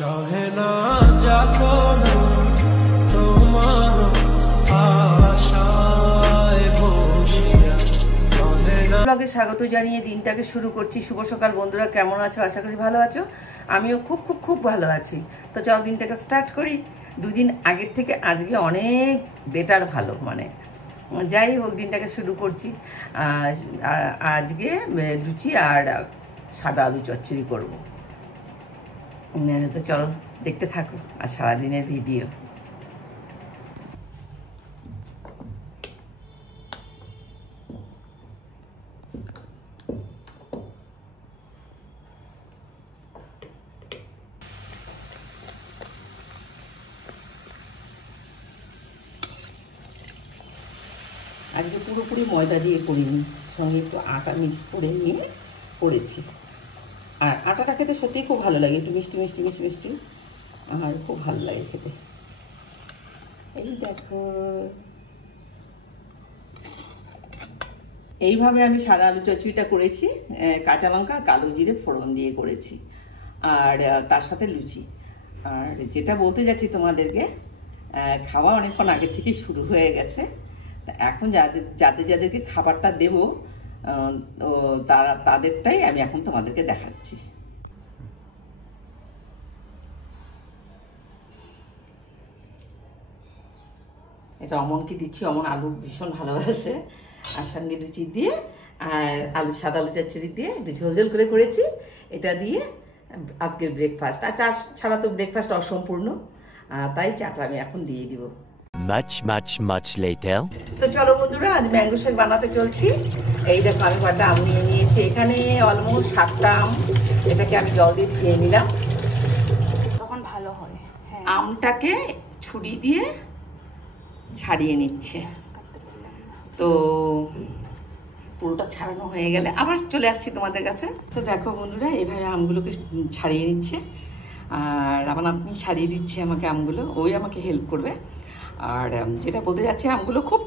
সহে না যাতনা তোমার আশায় বসিয়া ব্লগে স্বাগত জানিয়ে দিনটাকে শুরু করছি। শুভ সকাল বন্ধুরা, কেমন আছো? আশা করি ভালো আছো। আমিও খুব ভালো আছি। তো চলো দিনটাকে স্টার্ট করি। দুদিন আগের থেকে আজকে অনেক বেটার ভালো, মানে যাই হোক দিনটাকে শুরু করছি। আজকে লুচি আর সাদা আলু চচ্চড়ি করবো। তো চলো দেখতে থাকো আর সারাদিনের ভিডিও। আজকে পুরোপুরি ময়দা দিয়ে করিনি, সঙ্গে একটু আটা মিক্স করে নিয়ে করেছি। আর আটাটা খেতে সত্যিই খুব ভালো লাগে, একটু মিষ্টি আর খুব ভালো লাগে খেতে। এই দেখো, এইভাবে আমি সাদা আলু চচ্চড়িটা করেছি। কাঁচা লঙ্কা কালো জিরে ফোড়ন দিয়ে করেছি, আর তার সাথে লুচি। আর যেটা বলতে যাচ্ছি তোমাদেরকে, খাওয়া অনেকক্ষণ আগের থেকেই শুরু হয়ে গেছে। এখন যাদেরকে খাবারটা দেব তাদেরটাই আমি এখন তোমাদেরকে দেখাচ্ছি। এটা অমনকে দিচ্ছি, অমন আলু ভীষণ ভালোবাসে। আর সঙ্গে লুচি দিয়ে আর সাদা আলু চচ্চড়ি দিয়ে একটু ঝোল করে করেছি। এটা দিয়ে আজকের ব্রেকফাস্ট। আর চা ছাড়া তো ব্রেকফাস্ট অসম্পূর্ণ, তাই চাটা আমি এখন দিয়ে দিব। much later. তো চলো বন্ধুরা, আজ ম্যাঙ্গো শেক বানাতে চলছি। এই দেখো আমি কটা আম নিয়ে নিয়েছি, এখানে অলমোস্ট 7টা আম। এটাকে আমি জল দিয়ে ধুয়ে নিলাম, তখন ভালো হয়। আমটাকে ছুরি দিয়ে ছাড়িয়ে নিচ্ছে। তো পুরোটা ছাড়ানো হয়ে গেলে আবার চলে আসছি তোমাদের কাছে। তো দেখো বন্ধুরা, এইভাবে আমগুলোকে ছাড়িয়ে নিচ্ছে। আর আমার আপনি ছাড়িয়ে দিচ্ছে আমাকে আমগুলো, ওই আমাকে হেল্প করবে। আর যেটা বলতে যাচ্ছি, আমগুলো খুব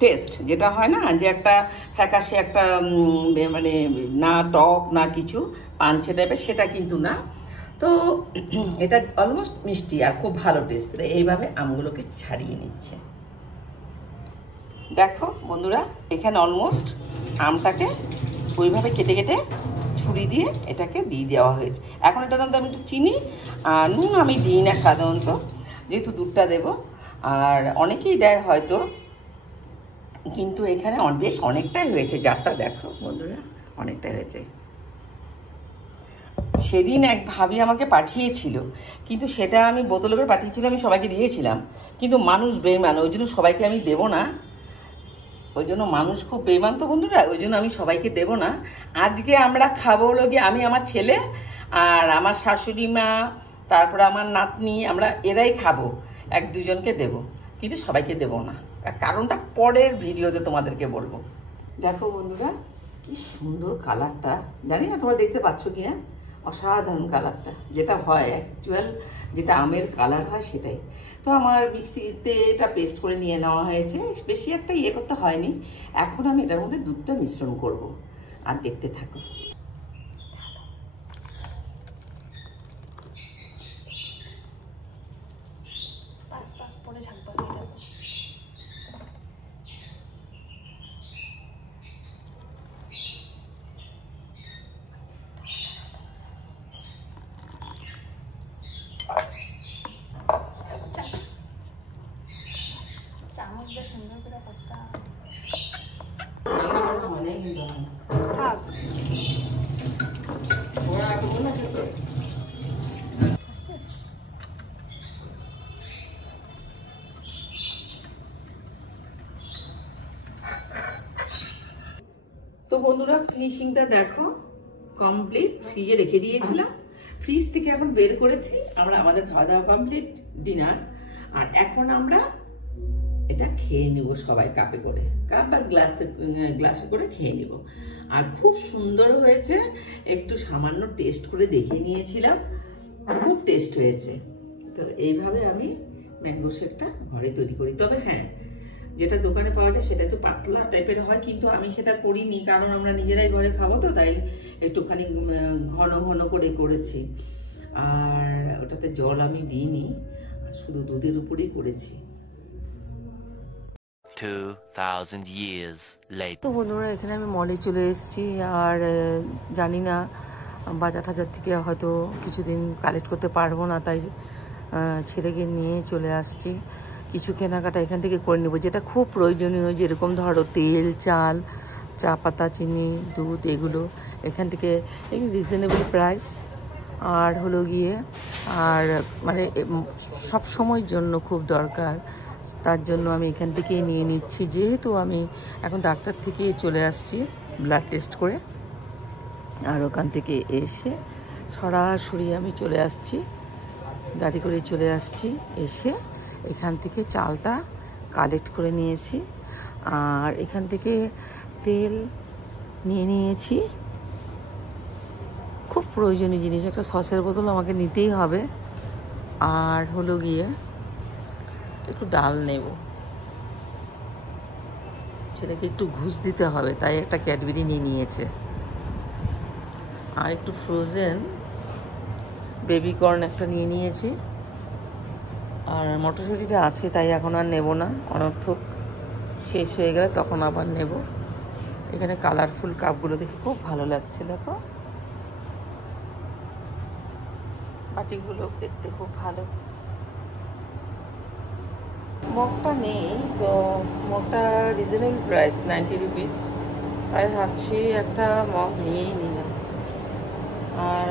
টেস্ট, যেটা হয় না যে একটা ফ্যাকাশে একটা মানে না টক না কিছু পাঞ্চে টাইপের, সেটা কিন্তু না। তো এটা অলমোস্ট মিষ্টি আর খুব ভালো টেস্ট। এইভাবে আমগুলোকে ছাড়িয়ে নিচ্ছে। দেখো বন্ধুরা, এখানে অলমোস্ট আমটাকে ওইভাবে কেটে ছুরি দিয়ে এটাকে দিয়ে দেওয়া হয়েছে। এখন এটা আমি একটু চিনি আর নুন আমি দিই না সাধারণত, যেহেতু দুধটা দেবো। আর অনেকেই দেয় হয়তো, কিন্তু এখানে বেশ অনেকটাই হয়েছে। জারটা দেখো বন্ধুরা, অনেকটাই হয়েছে। সেদিন এক ভাবি আমাকে পাঠিয়েছিল, কিন্তু সেটা আমি বোতলে করে পাঠিয়েছিল, আমি সবাইকে দিয়েছিলাম। কিন্তু মানুষ বেইমান, ওই জন্য সবাইকে আমি দেবো না। ওই জন্য মানুষ খুব বেইমান তো বন্ধুরা, ওই জন্য আমি সবাইকে দেবো না। আজকে আমরা খাবো হলো গিয়ে আমি, আমার ছেলে আর আমার শাশুড়ি মা, তারপরে আমার নাতনি, আমরা এরাই খাবো। 1-2জনকে দেব, কিন্তু সবাইকে দেব না। কারণটা পরের ভিডিওতে তোমাদেরকে বলবো। দেখো বন্ধুরা, কি সুন্দর কালারটা, জানি না তোমরা দেখতে পাচ্ছ কিনা। অসাধারণ কালারটা, যেটা হয় অ্যাকচুয়াল, যেটা আমের কালার হয় সেটাই। তো আমার মিক্সিতে এটা পেস্ট করে নিয়ে নেওয়া হয়েছে, বেশি একটা ইয়ে করতে হয়নি। এখন আমি এটার মধ্যে দুধটা মিশ্রণ করব, আর দেখতে থাকো। পরে ঝাঁকবা। চামচ দিয়ে সুন্দর করে করতে তো বন্ধুরা, ফিনিশিংটা দেখো কমপ্লিট। ফ্রিজে রেখে দিয়েছিলাম, ফ্রিজ থেকে এখন বের করেছি। আমরা আমাদের খাওয়া দাওয়া কমপ্লিট, ডিনার। আর এখন আমরা এটা খেয়ে নেব সবাই, কাপে করে, কাপ বা গ্লাসে করে খেয়ে নেব। আর খুব সুন্দর হয়েছে, একটু সামান্য টেস্ট করে দেখে নিয়েছিলাম, খুব টেস্ট হয়েছে। তো এইভাবে আমি ম্যাঙ্গো শেকটা ঘরে তৈরি করি। তবে হ্যাঁ, যেটা দোকানে পাওয়া যায় সেটা একটু পাতলা টাইপের হয়, কিন্তু আমি সেটা করিনি, কারণ আমরা নিজেরাই ঘরে খাবো, তো তাই একটুখানি ঘন ঘন করে করেছি। আর ওটাতে জল আমি দিইনি, শুধু দুধের উপরেই করেছি। 2000 years later. তো বন্ধুরা, এখানে আমি মলে চলে এসেছি। আর জানি না বাজার টাজার থেকে হয়তো কিছুদিন কালেক্ট করতে পারবো না, তাই ছেলেকে নিয়ে চলে আসছি। কিছু কেনাকাটা এখান থেকে করে নেবো, যেটা খুব প্রয়োজনীয়, যেরকম ধরো তেল, চাল, চা পাতা, চিনি, দুধ, এগুলো এখান থেকে রিজনেবল প্রাইস। আর হলো গিয়ে আর মানে সব সময়ের জন্য খুব দরকার, তার জন্য আমি এখান থেকেই নিয়ে নিচ্ছি। যেহেতু আমি এখন ডাক্তার থেকে চলে আসছি ব্লাড টেস্ট করে, আর ওখান থেকে এসে সরাসরি আমি চলে আসছি, গাড়ি করে চলে আসছি। এসে এখান থেকে চালটা কালেক্ট করে নিয়েছি, আর এখান থেকে তেল নিয়ে নিয়েছি। খুব প্রয়োজনীয় জিনিস, একটা সসের বোতল আমাকে নিতেই হবে। আর হলো গিয়ে একটু ডাল নেব, ছেলেকে একটু ঘুষ দিতে হবে, তাই একটা ক্যাডবেরি নিয়ে নিয়েছে। আর একটু ফ্রোজেন বেবিকর্ন একটা নিয়ে নিয়েছি। আর মটরশুঁটিটা আছে, তাই এখন আর নেব না, অনর্থক, শেষ হয়ে গেলে তখন আবার নেব। এখানে কালারফুল কাপগুলো দেখে খুব ভালো লাগছে, দেখো বাটিগুলো দেখতে খুব ভালো। মগটা নেই তো, মগটা রিজনেবল প্রাইস 90 রুপিস, তাই ভাবছি একটা মগ নিয়েই নিলাম। আর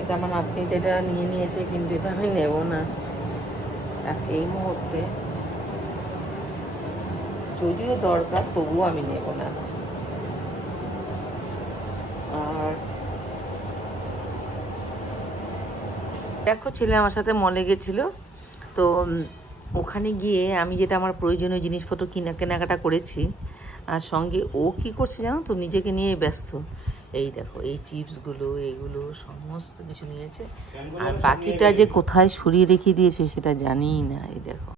এটা আমার নাতনিটা এটা নিয়ে নিয়েছে, কিন্তু এটা আমি নেব না এই মুহূর্তে, যদিও দরকার তবুও আমি নেব না। আর দেখো, ছেলে আমার সাথে মলে গেছিল, তো ওখানে গিয়ে আমি যেটা আমার প্রয়োজনীয় জিনিসপত্র কেনাকাটা করেছি, আর সঙ্গে ও কি করছে জানো তো, নিজেকে নিয়ে ব্যস্ত। এই দেখো, এই চিপসগুলো, এইগুলো সমস্ত কিছু নিয়েছে, আর বাকিটা যে কোথায় সরিয়ে রেখে দিয়েছে সেটা জানিই না। এই দেখো,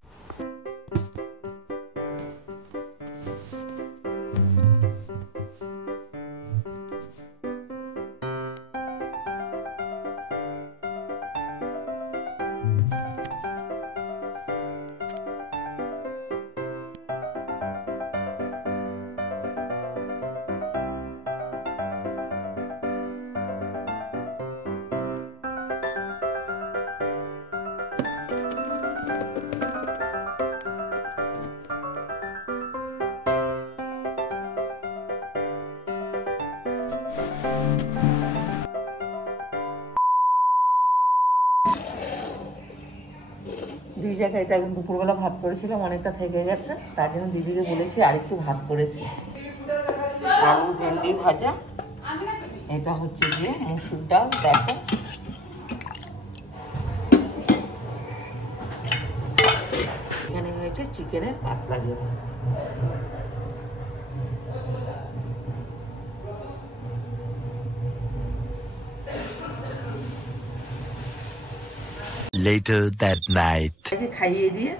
দুই জায়গায় এটা দুপুরবেলা ভাত করেছিলাম, অনেকটা থেকে গেছে, তার জন্য দিদিকে বলেছি আরেকটু ভাত করেছি। আলু ভেন্ডি ভাজা, এটা হচ্ছে গিয়ে মুসুর ডাল, দেখো এখানে হয়েছে চিকেনের পাতলা ঝোল। Later that night. খাইয়ে দিয়ে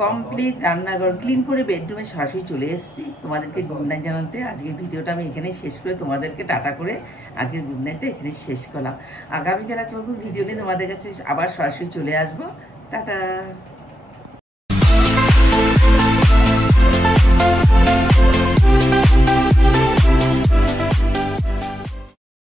কমপ্লিট রান্নাঘর ক্লিন করে বেডরুমে সরাসরি চলে এসেছি তোমাদেরকে গুড নাইট জানাতে। আজকের ভিডিওটা আমি এখানেই শেষ করে তোমাদেরকে টাটা করে আজকের গুড নাইটটা এখানে শেষ করলাম। আগামীকাল একটা নতুন ভিডিও নিয়ে তোমাদের কাছে আবার সরাসরি চলে আসবো। টাটা।